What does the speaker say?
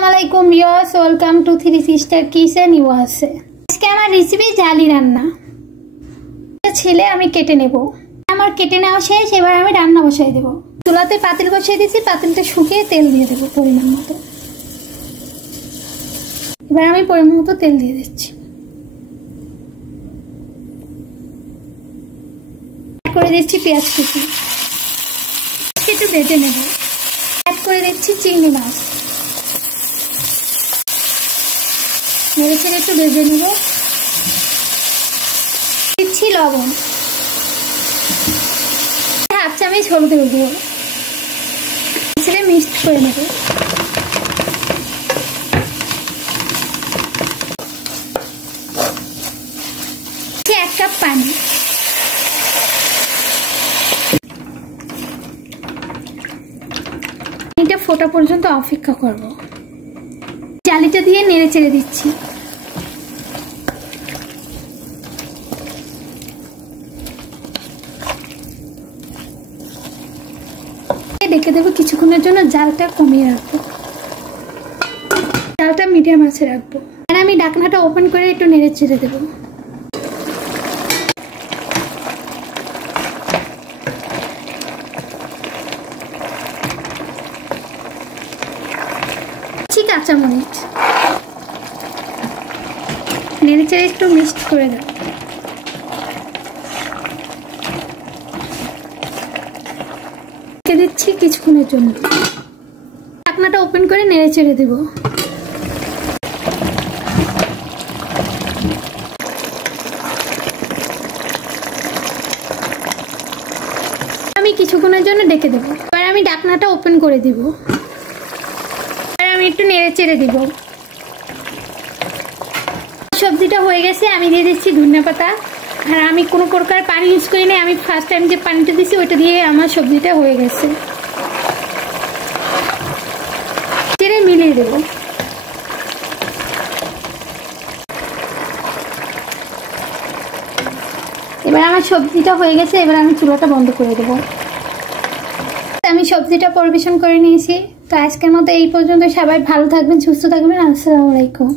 আসসালামু আলাইকুম viewers, welcome to three sister kitchen USA. আজকে আমার রেসিপি জালি রান্না। ছেলে আমি কেটে নেব। আমার কেটে নেওয়া শেষ, এবার আমি রান্না বসাই দেব। চুলাতে পাতিল বসিয়ে দিয়েছি, পাতিলটা শুকিয়ে তেল দিয়ে দেবো পরিমাণ মতো। এবার আমি পরিমাণ মতো তেল দিয়ে দিচ্ছি। অ্যাড করে দিচ্ছি পেঁয়াজ কুচি, একটু ভেজে নেব। অ্যাড করে দিচ্ছি চিংড়ি মাছ, নেড়ে ছেড়ে একটু ভেজে নেব। দিচ্ছি লবণ, হাফ চামচ হলুদ দেবো, ছেড়ে মিক্সড করে নেব। এক কাপ পানি, এটা ফোটা পর্যন্ত অপেক্ষা করব। জালিটা দিয়ে নেড়ে চেড়ে দিচ্ছি। ঢেকে দেবো কিছুক্ষণের জন্য, জালটা কমিয়ে রাখবো, জালটা মিডিয়াম আঁচে রাখবো। আর আমি ঢাকনাটা ওপেন করে একটু নেড়ে চেড়ে দেবো। কাঁচামরিচ নেড়ে চেড়ে একটু মিক্সড করে দেব। ঢেকে দিচ্ছি কিছুক্ষণের জন্য। ঢাকনাটা ওপেন করে নেড়ে চেড়ে দেব। আমি কিছুক্ষণের জন্য ঢেকে দেব। এবার আমি ঢাকনাটা ওপেন করে দিব। আমি একটু নেড়ে চেড়ে দিব। সবজিটা হয়ে গেছে, আমি দিয়ে দিচ্ছি ধনিয়া পাতা। আর আমি কোনো প্রকার পানি ইউজ করি না, আমি ফার্স্ট টাইম যে পানিটা দিচ্ছি ওইটা দিয়ে আমার সবজিটা হয়ে গেছে। চেড়ে মিলিয়ে দেব। এবার আমার সবজিটা হয়ে গেছে, এবার আমি চুলাটা বন্ধ করে দেব। আমি সবজিটা পরিবেশন করে নিয়েছি। তো আজকের মতো এই পর্যন্ত। সবাই ভালো থাকবেন, সুস্থ থাকবেন। আসসালামু আলাইকুম।